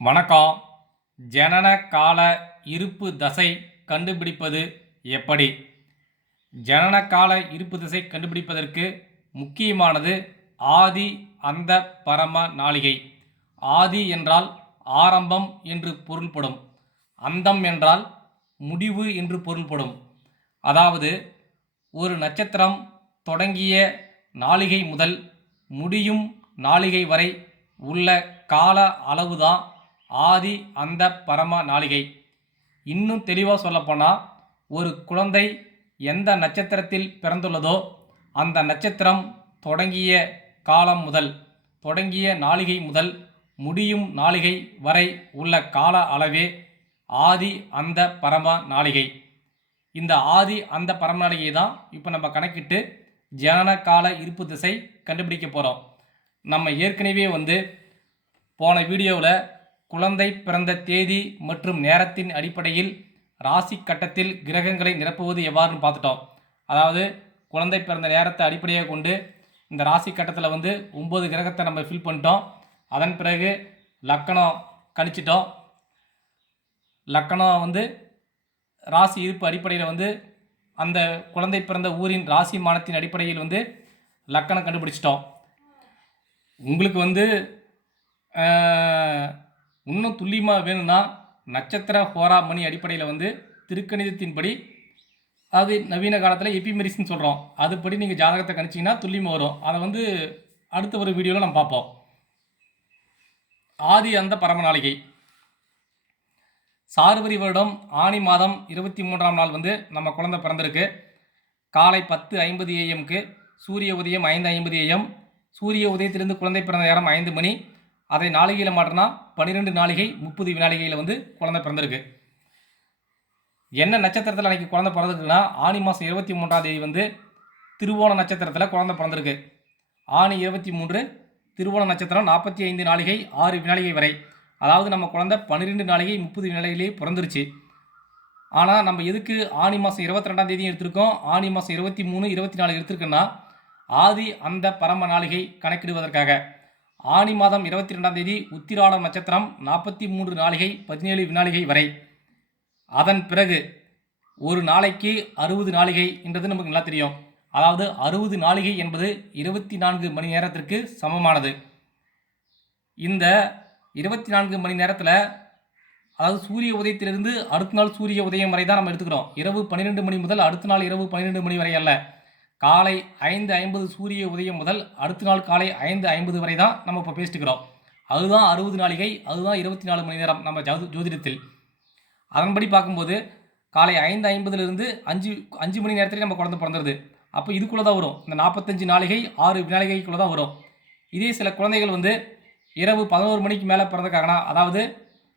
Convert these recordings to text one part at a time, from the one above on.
வணக்கம். ஜனன கால இருப்பு தசை கண்டுபிடிப்பது எப்படி? ஜனன கால இருப்பு திசை கண்டுபிடிப்பதற்கு முக்கியமானது ஆதி அந்த பரம நாளிகை. ஆதி என்றால் ஆரம்பம் என்று பொருள்படும். அந்தம் என்றால் முடிவு என்று பொருள்படும். அதாவது ஒரு நட்சத்திரம் தொடங்கிய நாளிகை முதல் முடியும் நாளிகை வரை உள்ள கால அளவுதான் ஆதி அந்த பரம நாளிகை. இன்னும் தெளிவாக சொல்லப்போனால் ஒரு குழந்தை எந்த நட்சத்திரத்தில் பிறந்துள்ளதோ அந்த நட்சத்திரம் தொடங்கிய காலம் முதல் தொடங்கிய நாளிகை முதல் முடியும் நாளிகை வரை உள்ள கால அளவே ஆதி அந்த பரம நாளிகை. இந்த ஆதி அந்த பரம நாளிகை தான் இப்போ நம்ம கணக்கிட்டு ஜனன கால இருப்பு திசை கண்டுபிடிக்க போகிறோம் நம்ம ஏற்கனவே வந்து போன வீடியோவில் குழந்தை பிறந்த தேதி மற்றும் நேரத்தின் அடிப்படையில் ராசி கட்டத்தில் கிரகங்களை நிரப்புவது எவ்வாறுன்னு பார்த்துட்டோம். அதாவது குழந்தை பிறந்த நேரத்தை அடிப்படையாக கொண்டு இந்த ராசி கட்டத்தில் வந்து ஒம்பது கிரகத்தை நம்ம ஃபில் பண்ணிட்டோம். அதன் பிறகு லக்கணம் கணிச்சிட்டோம். லக்கணம் வந்து ராசி இருப்பு அடிப்படையில் வந்து அந்த குழந்தை பிறந்த ஊரின் ராசி மானத்தின் அடிப்படையில் வந்து லக்கணம் கண்டுபிடிச்சிட்டோம். உங்களுக்கு வந்து இன்னும் துல்லியமாக வேணும்னா நட்சத்திர ஹோரா மணி அடிப்படையில் வந்து திருக்கணிதத்தின்படி அது நவீன காலத்தில் எபிமெரிஸ்ன்னு சொல்கிறோம் அதுபடி நீங்கள் ஜாதகத்தை கணிச்சிங்கன்னா துல்லியமாக வரும். அதை வந்து அடுத்த ஒரு வீடியோவில் நம்ம பார்ப்போம். ஆதி அந்த பரம நாளிகை சார்வரி வருடம் ஆனி மாதம் இருபத்தி மூன்றாம் நாள் வந்து நம்ம குழந்தை பிறந்திருக்கு. காலை பத்து ஐம்பது ஏஎம்க்கு சூரிய உதயம் ஐந்து ஐம்பது ஏஎம் சூரிய உதயத்திலிருந்து குழந்தை பிறந்த நேரம் ஐந்து மணி அதை நாளிகையில் மாற்றினா பன்னிரெண்டு நாளிகை முப்பது வினாளிகையில் வந்து குழந்தை பிறந்திருக்கு. என்ன நட்சத்திரத்தில் அன்றைக்கி குழந்தை பிறந்திருக்குன்னா ஆனி மாதம் இருபத்தி மூன்றாம் தேதி வந்து திருவோண நட்சத்திரத்தில் குழந்தை பிறந்திருக்கு. ஆணி இருபத்தி மூன்று திருவோண நட்சத்திரம் நாற்பத்தி ஐந்து நாளிகை ஆறு வினாளிகை வரை. அதாவது நம்ம குழந்தை பன்னிரெண்டு நாளிகை முப்பது வினாளிகளே பிறந்துருச்சு. ஆனால் நம்ம எதுக்கு ஆனி மாதம் இருபத்தி ரெண்டாம் தேதியும் எடுத்திருக்கோம்? ஆனி மாதம் இருபத்தி மூணு இருபத்தி நாலு எடுத்திருக்குன்னா ஆதி அந்த பரம நாளிகை கணக்கிடுவதற்காக. ஆனி மாதம் இருபத்தி ரெண்டாம் தேதி உத்திராடம் நட்சத்திரம் நாற்பத்தி மூன்று நாளிகை பதினேழு வினாளிகை வரை. அதன் பிறகு ஒரு நாளைக்கு அறுபது நாளிகை என்றது நமக்கு நல்லா தெரியும். அதாவது அறுபது நாளிகை என்பது இருபத்தி நான்கு மணி நேரத்திற்கு சமமானது. இந்த இருபத்தி நான்கு மணி நேரத்தில் அதாவது சூரிய உதயத்திலிருந்து அடுத்த நாள் சூரிய உதயம் வரை தான் நம்ம எடுத்துக்கிறோம். இரவு பன்னிரெண்டு மணி முதல் அடுத்த நாள் இரவு பன்னிரெண்டு மணி வரை அல்ல. காலை ஐந்து ஐம்பது சூரிய உதயம் முதல் அடுத்த நாள் காலை ஐந்து ஐம்பது வரை தான் நம்ம இப்போ பேசிட்டுக்கிறோம். அதுதான் அறுபது நாளிகை அதுதான் இருபத்தி நாலு மணி நேரம் நம்ம ஜோதி ஜோதிடத்தில். அதன்படி பார்க்கும்போது காலை ஐந்து ஐம்பதுலேருந்து அஞ்சு அஞ்சு மணி நேரத்துலேயே நம்ம குழந்தை பிறந்துருது. அப்போ இதுக்குள்ளே தான் வரும். இந்த நாற்பத்தஞ்சு நாளிகை ஆறு வினாளிகைக்குள்ளே தான் வரும். இதே சில குழந்தைகள் வந்து இரவு பதினோரு மணிக்கு மேலே பிறந்திருக்காங்கன்னா அதாவது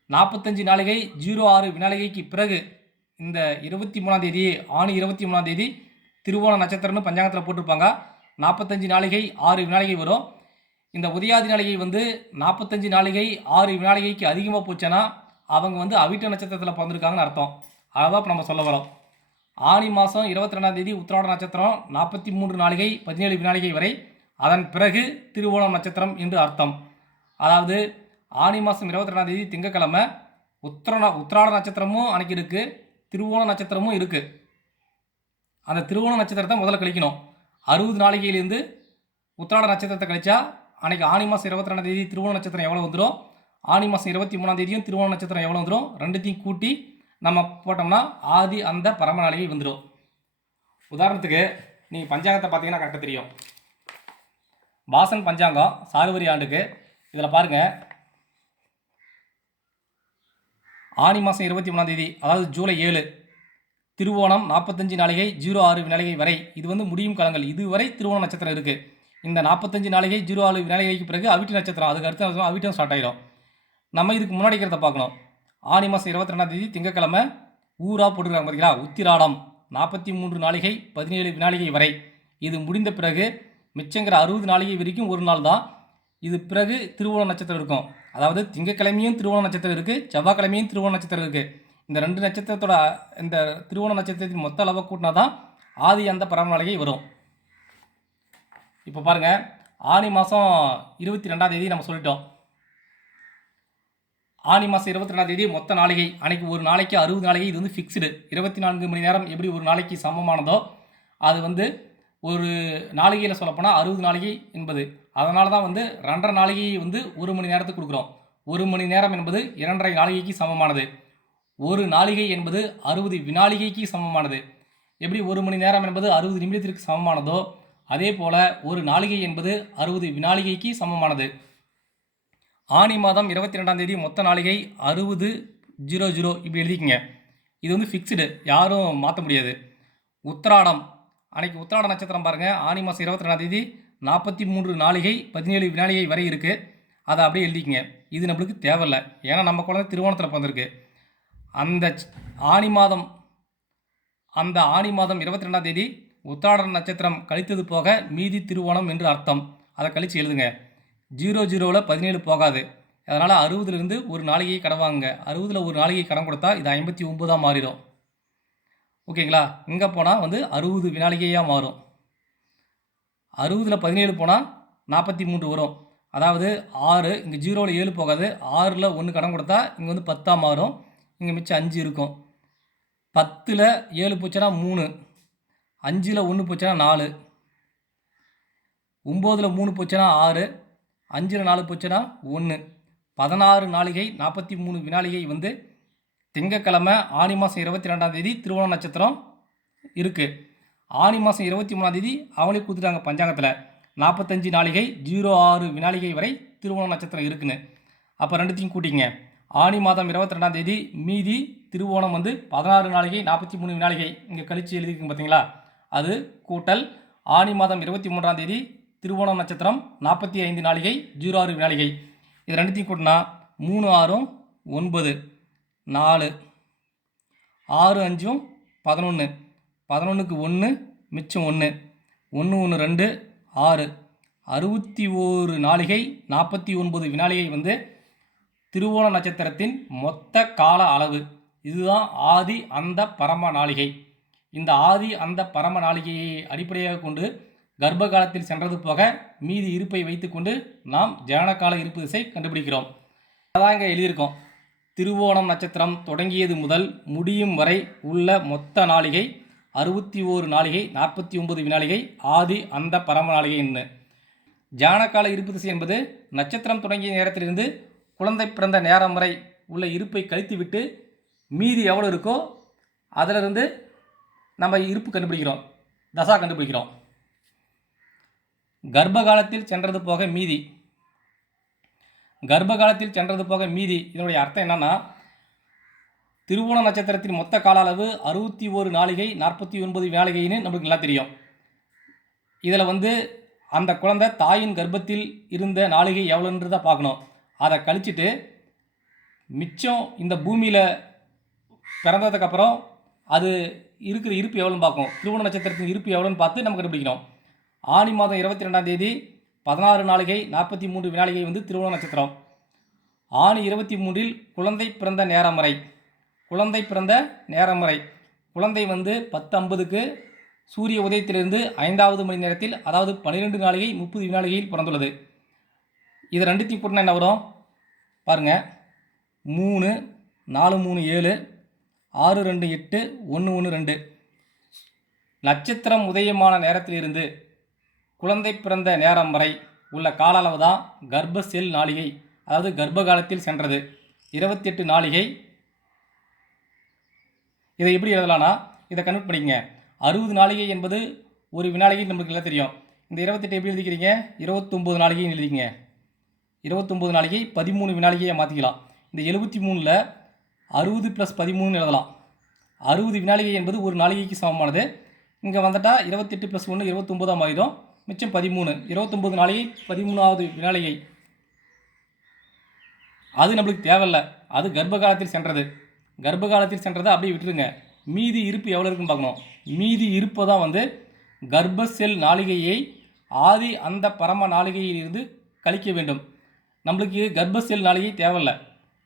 நாற்பத்தஞ்சு நாளிகை ஜீரோ ஆறு வினாளிகைக்கு பிறகு இந்த இருபத்தி மூணாம் தேதி ஆணி இருபத்தி மூணாம் தேதி திருவோண நட்சத்திரம்னு பஞ்சாங்கத்தில் போட்டிருப்பாங்க. நாற்பத்தஞ்சு நாளிகை ஆறு வினாளிகை வரும். இந்த உதயாதி நாளிகை வந்து நாற்பத்தஞ்சு நாளிகை ஆறு வினாளிகைக்கு அதிகமாக போச்சுன்னா அவங்க வந்து அவிட்ட நட்சத்திரத்தில் பிறந்திருக்காங்கன்னு அர்த்தம். அதான் இப்போ நம்ம சொல்ல வரோம். ஆனி மாதம் இருபத்தி ரெண்டாம் தேதி உத்திராட நட்சத்திரம் நாற்பத்தி மூன்று நாளிகை பதினேழு வினாளிகை வரை. அதன் பிறகு திருவோணம் நட்சத்திரம் என்று அர்த்தம். அதாவது ஆனி மாதம் இருபத்தி ரெண்டாம் தேதி திங்கக்கிழமை உத்திர உத்திராட நட்சத்திரமும் அன்னைக்கு இருக்குது திருவோண நட்சத்திரமும் இருக்குது அந்த திருவோண நட்சத்திரத்தை முதல்ல கழிக்கணும். அறுபது நாளிகையிலேருந்து உத்திராட நட்சத்திரத்தை கழிச்சா அன்னைக்கு ஆனி மாதம் இருபத்தி ரெண்டாம் தேதி திருவோண நட்சத்திரம் எவ்வளோ வந்துடும் ஆனி மாதம் இருபத்தி மூணாம் தேதியும் திருவோண நட்சத்திரம் எவ்வளோ வந்துடும் ரெண்டுத்தையும் கூட்டி நம்ம போட்டோம்னா ஆதி அந்த பரம நாளிகை வந்துடும் உதாரணத்துக்கு நீங்கள் பஞ்சாங்கத்தை பார்த்தீங்கன்னா கரெக்டாக தெரியும். வாசன் பஞ்சாங்கம் சாகுபரி ஆண்டுக்கு இதில் பாருங்கள் ஆனி மாதம் இருபத்தி மூணாம் தேதி அதாவது ஜூலை ஏழு திருவோணம் நாற்பத்தஞ்சு நாளிகை ஜீரோ ஆறு வினாளிகை வரை. இது வந்து முடியும் காலங்கள். இதுவரை திருவோண நட்சத்திரம் இருக்குது இந்த நாற்பத்தஞ்சு நாளிகை ஜீரோ ஆறு விநாயகைக்கு பிறகு அவிட்டு நட்சத்திரம். அதுக்கு அடுத்த நட்சத்திரம் அவிட்டம் ஸ்டார்ட் ஆயிடும் நம்ம இதுக்கு முன்னாடி இருக்கிறத பார்க்கணும். ஆணி மாதம் இருபத்தி ரெண்டாம் தேதி திங்கக்கிழமை ஊராக போட்டுக்கிறாங்க பார்த்தீங்களா உத்திராடம். நாற்பத்தி மூன்று நாளிகை பதினேழு வினாளிகை வரை. இது முடிந்த பிறகு மிச்சங்கிற அறுபது நாளிகை வரைக்கும் ஒரு நாள் தான். இது பிறகு திருவோண நட்சத்திரம் இருக்கும். அதாவது திங்கக்கிழமையும் திருவோண நட்சத்திரம் இருக்குது செவ்வாய்க்கிழமையும் திருவோண நட்சத்திரம் இருக்குது இந்த ரெண்டு நட்சத்திரத்தோட இந்த திருவோண நட்சத்திரத்தின் மொத்த அளவை கூட்டினா தான் ஆதி அந்த பரம வரும். இப்போ பாருங்கள் ஆனி மாதம் இருபத்தி ரெண்டாம் தேதி நம்ம சொல்லிட்டோம். ஆனி மாதம் இருபத்தி ரெண்டாம் தேதி மொத்த நாளிகை அன்னைக்கு ஒரு நாளைக்கு அறுபது நாளிகை இது வந்து ஃபிக்ஸ்டு இருபத்தி நான்கு மணி நேரம் எப்படி ஒரு நாளைக்கு சமமானதோ அது வந்து ஒரு நாளிகையில் சொல்லப்போனால் அறுபது நாளிகை என்பது. அதனால தான் வந்து ரெண்டரை நாளிகை வந்து ஒரு மணி நேரத்துக்கு கொடுக்குறோம். ஒரு மணி நேரம் என்பது இரண்டரை நாளிகைக்கு சமமானது. ஒரு நாளிகை என்பது அறுபது வினாளிகைக்கு சமமானது. எப்படி ஒரு மணி நேரம் என்பது அறுபது நிமிடத்திற்கு சமமானதோ அதே போல் ஒரு நாளிகை என்பது அறுபது வினாளிகைக்கு சமமானது. ஆனி மாதம் இருபத்தி ரெண்டாம் தேதி மொத்த நாளிகை அறுபது ஜீரோ ஜீரோ இப்படி எழுதிக்கங்க. இது வந்து ஃபிக்ஸ்டு யாரும் மாற்ற முடியாது. உத்திராடம். அன்னைக்கு உத்திராட நட்சத்திரம் பாருங்கள் ஆனி மாதம் இருபத்தி ரெண்டாம் தேதி நாற்பத்தி மூன்று நாளிகை பதினேழு வினாளிகை வரை இருக்குது அதை அப்படியே எழுதிக்கங்க. இது நம்மளுக்கு தேவையில்லை. ஏன்னா நம்ம குழந்தை திருவோணத்தில் பிறந்திருக்கு. அந்த ஆணி ஆனி மாதம் அந்த ஆனி மாதம் இருபத்தி ரெண்டாம் தேதி உத்திராட நட்சத்திரம் கழித்தது போக மீதி திருவோணம் என்று அர்த்தம். அதை கழித்து எழுதுங்க. ஜீரோ ஜீரோவில் பதினேழு போகாது. அதனால் அறுபதுலேருந்து ஒரு நாளிகை கடன் வாங்குங்க அறுபதில் ஒரு நாளிகை கடன் கொடுத்தா இது ஐம்பத்தி ஒம்பதாக மாறிடும். ஓகேங்களா? இங்கே போனால் வந்து அறுபது வினாளிகையாக மாறும். அறுபதில் பதினேழு போனால் நாற்பத்தி மூன்று வரும். அதாவது ஆறு இங்கே ஜீரோவில் ஏழு போகாது. ஆறில் ஒன்று கடன் கொடுத்தா இங்கே வந்து பத்தாக மாறும். இங்கே மிச்சம் அஞ்சு இருக்கும். பத்தில் ஏழு போச்சுன்னா மூணு. அஞ்சில் ஒன்று போச்சுன்னா நாலு. ஒம்போதில் மூணு போச்சுன்னா ஆறு. அஞ்சில் நாலு போச்சுன்னா ஒன்று பதினாறு நாளிகை நாற்பத்தி மூணு வினாளிகை வந்து திங்கக்கிழமை ஆனி மாதம் இருபத்தி ரெண்டாம் தேதி திருவோண நட்சத்திரம் இருக்குது ஆனி மாதம் இருபத்தி மூணாம் தேதி அவங்களே கொடுத்துட்டாங்க பஞ்சாங்கத்தில். நாற்பத்தஞ்சு நாளிகை ஜீரோ ஆறு வினாளிகை வரை திருவோண நட்சத்திரம் இருக்குன்னு. அப்போ ரெண்டுத்தையும் கூட்டிங்க ஆனி மாதம் இருபத்தி ரெண்டாம் தேதி மீதி திருவோணம் வந்து பதினாறு நாளிகை நாற்பத்தி மூணு வினாளிகை. இங்கே கழிச்சு எழுதிருக்குங்க பார்த்தீங்களா அது கூட்டல் ஆனி மாதம் இருபத்தி மூன்றாம் தேதி திருவோணம் நட்சத்திரம் நாற்பத்தி ஐந்து நாளிகை ஜீரோ ஆறு வினாளிகை. இது ரெண்டுத்தையும் கூட்டினா மூணு ஆறும் ஒன்பது நாலு ஆறு அஞ்சும் பதினொன்று பதினொன்றுக்கு ஒன்று மிச்சம் ஒன்று ஒன்று ஒன்று ரெண்டு ஆறு. அறுபத்தி ஓரு நாளிகை நாற்பத்தி ஒன்பது வினாளிகை வந்து திருவோண நட்சத்திரத்தின் மொத்த கால அளவு. இதுதான் ஆதி அந்த பரம நாளிகை. இந்த ஆதி அந்த பரம நாளிகையை அடிப்படையாக கொண்டு கர்ப்ப காலத்தில் சென்றது போக மீதி இருப்பை வைத்துக்கொண்டு நாம் ஜனனகால இருப்பு திசை கண்டுபிடிக்கிறோம். அதான் இங்கே எழுதியிருக்கோம். திருவோணம் நட்சத்திரம் தொடங்கியது முதல் முடியும் வரை உள்ள மொத்த நாளிகை அறுபத்தி ஓரு நாளிகை நாற்பத்தி ஒன்பது வினாளிகை ஆதி அந்த பரம நாளிகைன்னு. ஜானகால இருப்பு திசை என்பது நட்சத்திரம் தொடங்கிய நேரத்திலிருந்து குழந்தை பிறந்த நேரம் வரை உள்ள இருப்பை கழித்துவிட்டு மீதி எவ்வளோ இருக்கோ அதிலிருந்து நம்ம இருப்பு கண்டுபிடிக்கிறோம். தசா கண்டுபிடிக்கிறோம். கர்ப்ப காலத்தில் சென்றது போக மீதி. கர்ப்ப காலத்தில் சென்றது போக மீதி. இதனுடைய அர்த்தம் என்னன்னா திருவோண நட்சத்திரத்தின் மொத்த கால அளவு அறுபத்தி ஒரு நாளிகை நாற்பத்தி ஒன்பது நாளிகைன்னு நம்மளுக்கு நல்லா தெரியும். இதில் வந்து அந்த குழந்தை தாயின் கர்ப்பத்தில் இருந்த நாளிகை எவ்வளோன்றதை பார்க்கணும். அதை கழிச்சிட்டு மிச்சம் இந்த பூமியில் பிறந்ததுக்கப்புறம் அது இருக்கிற இருப்பு எவ்வளோன்னு பார்க்கும் திருவண நட்சத்திரத்தின் இருப்பு எவ்வளோன்னு பார்த்து நம்ம கண்டுபிடிக்கணும். ஆனி மாதம் இருபத்தி ரெண்டாம் தேதி பதினாறு நாளிகை நாற்பத்தி மூன்று வினாளிகை வந்து திருவண நட்சத்திரம். ஆணி இருபத்தி மூன்றில் குழந்தை பிறந்த நேரம் வரை குழந்தை பிறந்த நேரம் வரை குழந்தை வந்து பத்து ஐம்பதுக்கு சூரிய உதயத்திலிருந்து ஐந்தாவது மணி நேரத்தில் அதாவது பன்னிரெண்டு நாளிகை முப்பது வினாளிகையில் பிறந்துள்ளது. இது ரெண்டுத்தையும் கூட்டினா என்ன வரும்? பாருங்கள் மூணு நாலு மூணு ஏழு ஆறு ரெண்டு எட்டு ஒன்று ஒன்று ரெண்டு. நட்சத்திரம் உதயமான நேரத்திலிருந்து குழந்தை பிறந்த நேரம் வரை உள்ள கால அளவு தான் கர்ப்ப செல் நாளிகை அதாவது கர்ப்ப காலத்தில் சென்றது. இருபத்தெட்டு நாளிகை. இதை எப்படி எழுதலாம்னா இதை கன்வெர்ட் பண்ணிக்கங்க. அறுபது நாளிகை என்பது ஒரு வினாளிகை நம்மளுக்கு எல்லாம் தெரியும். இந்த இருபத்தெட்டு எப்படி எழுதிக்கிறீங்க? இருபத்தொம்போது நாளிகைன்னு எழுதிக்கங்க. இருபத்தொம்போது நாளிகை பதிமூணு வினாளிகையை மாற்றிக்கலாம் இந்த எழுபத்தி மூணில் அறுபது ப்ளஸ் பதிமூணுன்னு எழுதலாம். அறுபது வினாடிகை என்பது ஒரு நாளிகைக்கு சமமானது. இங்கே வந்துட்டால் இருபத்தெட்டு ப்ளஸ் ஒன்று இருபத்தொம்போதாக மாறிடும் மிச்சம் பதிமூணு. இருபத்தொம்போது நாளைக்கு பதிமூணாவது வினாளிகை அது நம்மளுக்கு தேவையில்ல. அது கர்ப்ப காலத்தில் சென்றது. கர்ப்ப காலத்தில் சென்றதை அப்படியே விட்டுருங்க. மீதி இருப்பு எவ்வளோ இருக்குன்னு பார்க்கணும். மீதி இருப்பை தான் வந்து கர்ப்ப செல் நாளிகையை ஆதி அந்த பரம நாளிகையிலிருந்து கழிக்க வேண்டும். நம்மளுக்கு கர்ப்பசியல் நாளையே நாளிகை தேவையில்ல.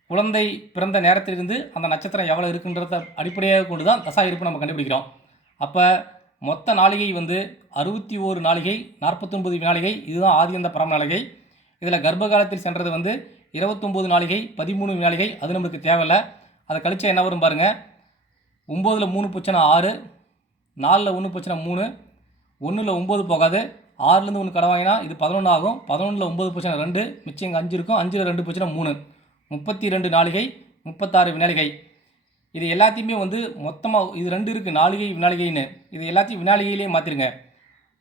குழந்தை பிறந்த நேரத்திலிருந்து அந்த நட்சத்திரம் எவ்வளோ இருக்குன்றத அடிப்படையாக கொண்டு தான் தசா இருப்பு நம்ம கண்டுபிடிக்கிறோம். அப்போ மொத்த நாளிகை வந்து அறுபத்தி ஓரு நாளிகை நாற்பத்தொன்பது நாளிகை இதுதான் ஆதி அந்த பரம நாளிகை. இதில் கர்ப்ப காலத்தில் சென்றது வந்து இருபத்தொம்போது நாளிகை பதிமூணு வினாளிகை அது நமக்கு தேவையில்லை. அதை கழிச்சா என்ன வரும் பாருங்கள் ஒம்போதில் மூணு பிரச்சனை ஆறு நாலில் ஒன்று பிரச்சனை மூணு ஒன்றில் ஒம்பது போகாது. ஆறுலேருந்து ஒன்று கடை வாங்கினா இது பதினொன்று ஆகும். பதினொன்றில் ஒம்பது போச்சுன்னா ரெண்டு மிச்சம் இங்கே அஞ்சு இருக்கும். அஞ்சில் ரெண்டு போச்சுன்னா மூணு. முப்பத்தி ரெண்டு நாளிகை முப்பத்தாறு வினாளிகை இது எல்லாத்தையுமே வந்து மொத்தமாக இது ரெண்டு இருக்குது நாளிகை வினாளிகைன்னு இது எல்லாத்தையும் வினாளிகையிலே மாற்றிருங்க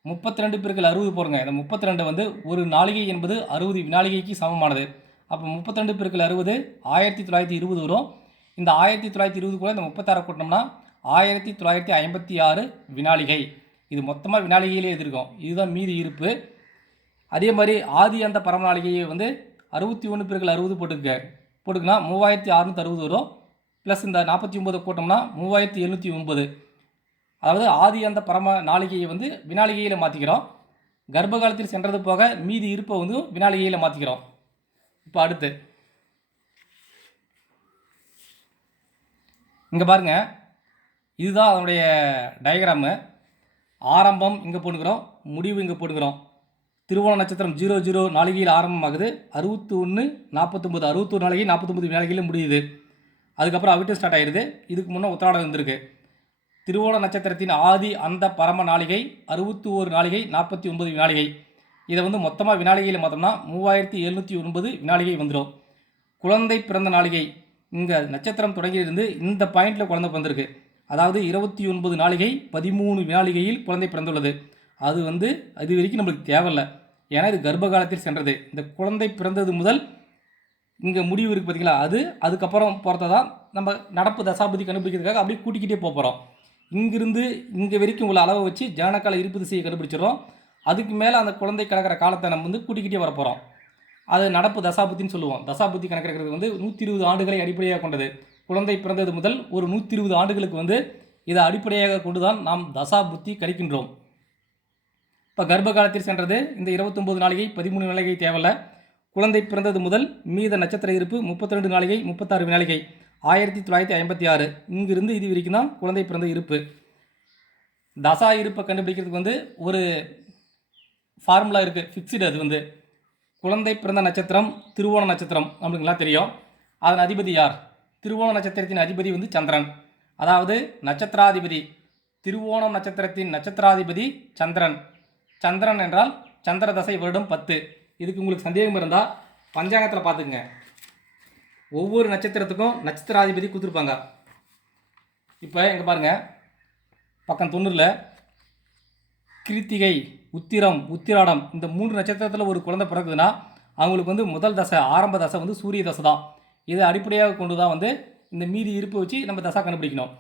முப்பத்தி ரெண்டு பேருக்கு அறுபது போடுங்க. இந்த முப்பத்தி ரெண்டு வந்து ஒரு நாளிகை என்பது அறுபது வினாளிகைக்கு சமமானது. அப்போ முப்பத்தி ரெண்டு பேருக்கு அறுபது ஆயிரத்தி தொள்ளாயிரத்தி இருபது வரும். இந்த ஆயிரத்தி தொள்ளாயிரத்தி இருபது கூட இந்த முப்பத்தாறு கூட்டினோம்னா ஆயிரத்தி தொள்ளாயிரத்தி ஐம்பத்தி ஆறு வினாளிகை இது மொத்தமாக வினாளிகையிலே எதிர்க்கும் இதுதான் மீதி இருப்பு. அதே மாதிரி ஆதி அந்த பரமநாளிகையை வந்து அறுபத்தி ஒன்று பிறகு அறுபது போட்டுக்க போட்டுக்கினா மூவாயிரத்தி அறுநூற்றி அறுபது வரும். ப்ளஸ் இந்த நாற்பத்தி ஒம்பது கூட்டம்னா மூவாயிரத்தி எழுநூற்றி ஒன்பது அதாவது ஆதி அந்த பரம நாளிகையை வந்து வினாளிகையில் மாற்றிக்கிறோம் கர்ப்ப காலத்தில் சென்றது போக மீதி இருப்பை வந்து வினாளிகையில் மாற்றிக்கிறோம் இப்போ அடுத்து. இங்கே பாருங்க. இதுதான் அதனுடைய டயக்ராமு ஆரம்பம் இங்கே போட்டுக்கிறோம் முடிவு இங்கே போட்டுக்கிறோம். திருவோண நட்சத்திரம் ஜீரோ ஜீரோ நாளிகையில் ஆரம்பமாகுது. அறுபத்தி ஒன்று நாற்பத்தொம்பது அறுபத்தொரு நாளிகை நாற்பத்தொம்பது நாளிகையில் முடியுது. அதுக்கப்புறம் அவிட்டு ஸ்டார்ட் ஆயிடுது இதுக்கு முன்னே உத்திராடம் வந்திருக்கு திருவோண நட்சத்திரத்தின் ஆதி அந்த பரம நாளிகை அறுபத்தி ஒரு நாளிகை நாற்பத்தி ஒன்பது வினாளிகை இதை வந்து மொத்தமாக வினாளிகையில் பார்த்தோம்னா மூவாயிரத்தி எழுநூற்றி ஒன்பது வினாளிகை வந்துடும் குழந்தை பிறந்த நாளிகை. இங்கே நட்சத்திரம் தொடங்கியிருந்து இந்த பாயிண்டில் குழந்தை பிறந்திருக்கு. அதாவது இருபத்தி ஒன்பது நாளிகை பதிமூணு நாளிகையில் குழந்தை பிறந்துள்ளது. அது வந்து அது வரைக்கும் நம்மளுக்கு தேவையில்லை. ஏன்னா இது கர்ப்ப காலத்தில் சென்றது. இந்த குழந்தை பிறந்தது முதல் இங்கே முடிவு இருக்குது பார்த்தீங்களா அது அதுக்கப்புறம் போகிறத தான் நம்ம நடப்பு தசாபதி கண்டுபிடிக்கிறதுக்காக அப்படியே கூட்டிக்கிட்டே போக போகிறோம் இங்கிருந்து இங்கே வரைக்கும் உள்ள அளவை வச்சு ஜனனகால இருப்பு திசையை கண்டுபிடிச்சிடுறோம். அதுக்கு மேலே அந்த குழந்தை கிடக்கிற காலத்தை நம்ம வந்து கூட்டிக்கிட்டே வரப்போகிறோம் அது நடப்பு தசாபுத்தின்னு சொல்லுவோம். தசாபுத்தி கணக்கெடுக்கிறது வந்து நூற்றி இருபது ஆண்டுகளை அடிப்படையாக கொண்டது. குழந்தை பிறந்தது முதல் ஒரு நூற்றி இருபது ஆண்டுகளுக்கு வந்து இதை அடிப்படையாக கொண்டு தான் நாம் தசாபுத்தி கணிக்கின்றோம். இப்போ கர்ப்ப காலத்தில் சென்றது இந்த இருபத்தொம்போது நாளிகை பதிமூணு நாளிகை தேவையில்ல குழந்தை பிறந்தது முதல் மீத நட்சத்திர இருப்பு முப்பத்தி ரெண்டு நாளிகை முப்பத்தாறு வினாளிகை ஆயிரத்தி தொள்ளாயிரத்தி ஐம்பத்தி ஆறு. இங்கிருந்து இது வரைக்கும் தான் குழந்தை பிறந்த இருப்பு. தசா இருப்பை கண்டுபிடிக்கிறதுக்கு வந்து ஒரு ஃபார்முலா இருக்குது ஃபிக்ஸ்டு அது வந்து. குழந்தை பிறந்த நட்சத்திரம் திருவோண நட்சத்திரம் நம்மளுக்குலாம் தெரியும். அதன் அதிபதி யார்? திருவோண நட்சத்திரத்தின் அதிபதி வந்து சந்திரன். அதாவது நட்சத்திராதிபதி. திருவோணம் நட்சத்திரத்தின் நட்சத்திராதிபதி சந்திரன். சந்திரன் என்றால் சந்திர தசை வருடம் பத்து. இதுக்கு உங்களுக்கு சந்தேகம் இருந்தால் பஞ்சாங்கத்தில் பார்த்துக்குங்க. ஒவ்வொரு நட்சத்திரத்துக்கும் நட்சத்திராதிபதி கொடுத்துருப்பாங்க. இப்போ எங்கே பாருங்கள் பக்கம் தொண்ணூறில் கிருத்திகை உத்திரம் உத்திராடம் இந்த மூன்று நட்சத்திரத்தில் ஒரு குழந்தை பிறகுதுன்னா அவங்களுக்கு வந்து முதல் தசை ஆரம்ப தசை வந்து சூரிய தசை தான். இதை அடிப்படையாக கொண்டு தான் வந்து இந்த மீதி இருப்பு வச்சு நம்ம தசா கண்டுபிடிக்கணும்.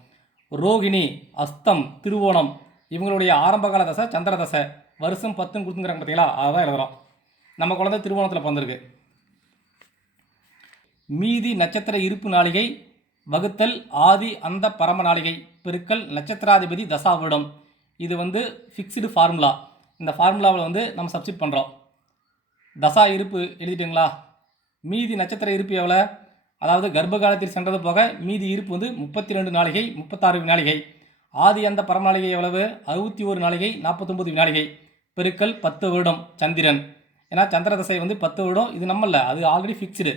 ரோகிணி அஸ்தம் திருவோணம் இவங்களுடைய ஆரம்பகால தசை சந்திர தசை. வருஷம் பத்துன்னு கொடுத்துங்கிறாங்க பார்த்தீங்களா? அதான் எழுதுகிறோம் நம்ம குழந்தை திருவோணத்தில் பிறந்திருக்கு. மீதி நட்சத்திர இருப்பு நாளிகை வகுத்தல் ஆதி அந்த பரம நாளிகை பெருக்கல் நட்சத்திராதிபதி தசாவிடம் இது வந்து ஃபிக்ஸ்டு ஃபார்முலா இந்த ஃபார்முலாவில் வந்து நம்ம சப்ஸ்டிட் பண்ணுறோம் தசா இருப்பு எழுதிட்டுங்களா? மீதி நட்சத்திர இருப்பு எவ்வளோ அதாவது கர்ப்ப காலத்தில் சென்றது போக மீதி இருப்பு வந்து முப்பத்தி ரெண்டு நாளிகை முப்பத்தாறு வினாளிகை ஆதி அந்த பரமநாளிகை எவ்வளவு? அறுபத்தி ஒரு நாளிகை நாற்பத்தொம்பது வினாளிகை பெருக்கல் பத்து வருடம் சந்திரன். ஏன்னா சந்திர தசை வந்து பத்து வருடம் இது நம்மள அது ஆல்ரெடி ஃபிக்ஸ்டு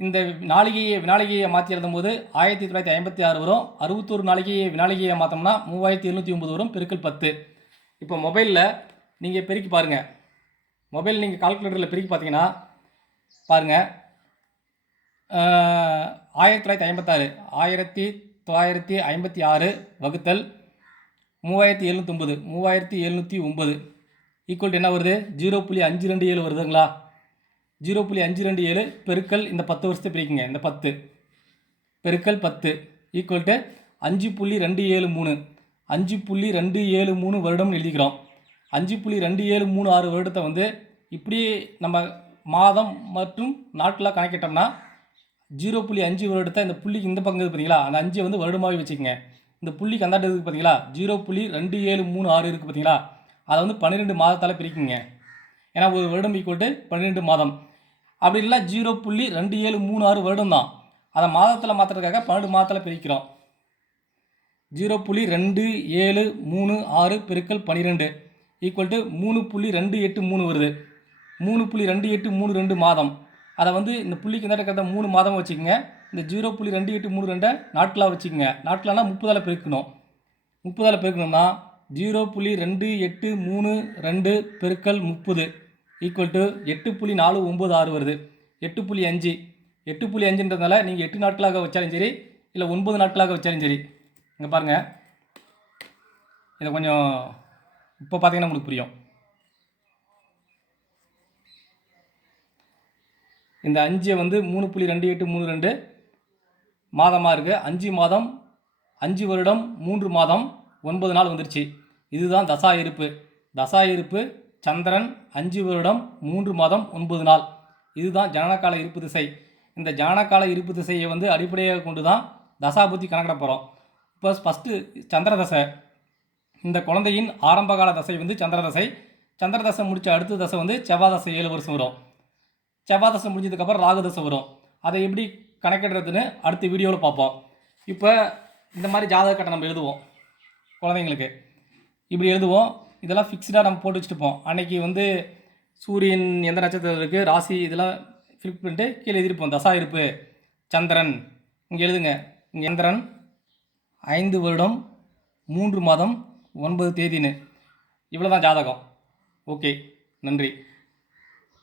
இந்த நாளிகையை வினாளிகையை மாற்றி எழுதும்போது ஆயிரத்தி தொள்ளாயிரத்தி ஐம்பத்தி ஆறு வரும். அறுபத்தொரு நாளிகையை வினாளிகையை மாற்றோம்னா மூவாயிரத்தி எழுநூற்றி ஒம்பது வரும் பெருக்கல் பத்து. இப்போ மொபைலில் நீங்கள் பெருக்கி பாருங்கள் மொபைல் நீங்கள் கால்குலேட்டரில் பெருக்கி பார்த்தீங்கன்னா பாருங்கள் ஆயிரத்தி தொள்ளாயிரத்தி ஐம்பத்தாறு ஆயிரத்தி தொள்ளாயிரத்தி ஐம்பத்தி ஆறு வகுத்தல் மூவாயிரத்தி எழுநூற்றொம்பது மூவாயிரத்தி எழுநூற்றி ஒம்பது ஈக்குவல் என்ன வருது? ஜீரோ புள்ளி அஞ்சு ரெண்டு ஏழு வருதுங்களா? ஜீரோ புள்ளி அஞ்சு ரெண்டு ஏழு பெருக்கல் இந்த பத்து வருஷத்தை பிரிக்குங்க இந்த பத்து. பெருக்கல் பத்து. ஈக்குவல் டு அஞ்சு புள்ளி ரெண்டு ஏழு மூணு. அஞ்சு புள்ளி ரெண்டு ஏழு மூணு வருடம்னு எழுதிக்கிறோம். அஞ்சு புள்ளி ரெண்டு ஏழு மூணு ஆறு வருடத்தை வந்து இப்படி நம்ம மாதம் மற்றும் நாட்களாக கணக்கிட்டோம்னா ஜீரோ புள்ளி அஞ்சு வருடத்தை இந்த புள்ளிக்கு இந்த பக்கம் இருக்குது பார்த்தீங்களா அந்த அஞ்சை வந்து வருடமாகவே வச்சுக்கோங்க. இந்த புள்ளிக்கு அந்தாண்டு இருக்குது பார்த்தீங்களா ஜீரோ புள்ளி ரெண்டு ஏழு மூணு ஆறு இருக்குது பார்த்தீங்களா அதை வந்து பன்னிரெண்டு மாதத்தால் பிரிக்குங்க. ஏன்னா ஒரு வருடம் ஈக்குவல் பன்னிரெண்டு மாதம். அப்படி இல்லை ஜீரோ புள்ளி ரெண்டு ஏழு மூணு ஆறு வருடம் தான் அதை மாதத்தில் மாற்றுறதுக்காக பன்னெண்டு மாதத்தில் பிரிக்கிறோம். ஜீரோ புள்ளி ரெண்டு ஏழு மூணு ஆறு பெருக்கல் பன்னிரெண்டு. ஈக்குவல் டு மூணு புள்ளி ரெண்டு எட்டு மூணு வருது. மூணு புள்ளி ரெண்டு எட்டு மூணு ரெண்டு மாதம். அதை வந்து இந்த புள்ளிக்கு இந்த இருக்கிறத மூணு மாதம் வச்சுக்கோங்க. இந்த ஜீரோ புள்ளி ரெண்டு எட்டு மூணு ரெண்டை நாட்களாக வச்சுக்கோங்க. நாட்களானால் முப்பதால் பெருக்கணும். முப்பதால் பெருக்கணும்னா ஜீரோ புள்ளி ரெண்டு எட்டு மூணு ரெண்டு பெருக்கல் முப்பது ஈக்குவல் டு எட்டு புள்ளி நாலு ஒம்பது ஆறு வருது. எட்டு புள்ளி அஞ்சு. எட்டு புள்ளி அஞ்சுன்றதுனால நீங்கள் எட்டு நாட்களாக வச்சாலும் சரி இல்லை ஒன்பது நாட்களாக வச்சாலும் சரி இங்கே பாருங்கள் இதை கொஞ்சம் இப்போ பார்த்தீங்கன்னா உங்களுக்கு புரியும். இந்த அஞ்சு வந்து மூணு புள்ளி ரெண்டு எட்டு மூணு ரெண்டு மாதமாக இருக்குது அஞ்சு மாதம் அஞ்சு வருடம் மூன்று மாதம் ஒன்பது நாள் வந்துருச்சு. இதுதான் தசா இருப்பு. தசா இருப்பு சந்திரன் அஞ்சு வருடம் மூன்று மாதம் ஒன்பது நாள். இதுதான் ஜனனகால இருப்பு திசை. இந்த ஜனனகால இருப்பு திசையை வந்து அடிப்படையாக கொண்டு தான் தசாபுத்தி கணக்கிட போகிறோம் இப்போ ஃபஸ்ட்டு சந்திர தசை. இந்த குழந்தையின் ஆரம்பகால தசை வந்து சந்திர தசை. சந்திர தசை அடுத்த தசை வந்து செவ்வாய் தசை ஏழு வருஷம் வரும். செவ்வாய் தசை முடிஞ்சதுக்கப்புறம் ராகு தசை வரும். அதை எப்படி கணக்கிடுறதுன்னு அடுத்த வீடியோவில் பார்ப்போம். இப்போ இந்த மாதிரி ஜாதக கட்டை நம்ம எழுதுவோம். குழந்தைங்களுக்கு. இப்படி எழுதுவோம். இதெல்லாம் ஃபிக்ஸ்டாக நம்ம போட்டு வச்சுட்டுப்போம் அன்னைக்கு வந்து சூரியன் எந்த நட்சத்திரம் இருக்குது ராசி இதெல்லாம் ஃபில் பண்ணிட்டு கீழே எழுதிருப்போம் தசா இருப்பு சந்திரன். இங்கே எழுதுங்க. இங்கே சந்திரன் ஐந்து வருடம் மூன்று மாதம் ஒன்பது தேதின்னு. இவ்வளோ தான் ஜாதகம். ஓகே. நன்றி.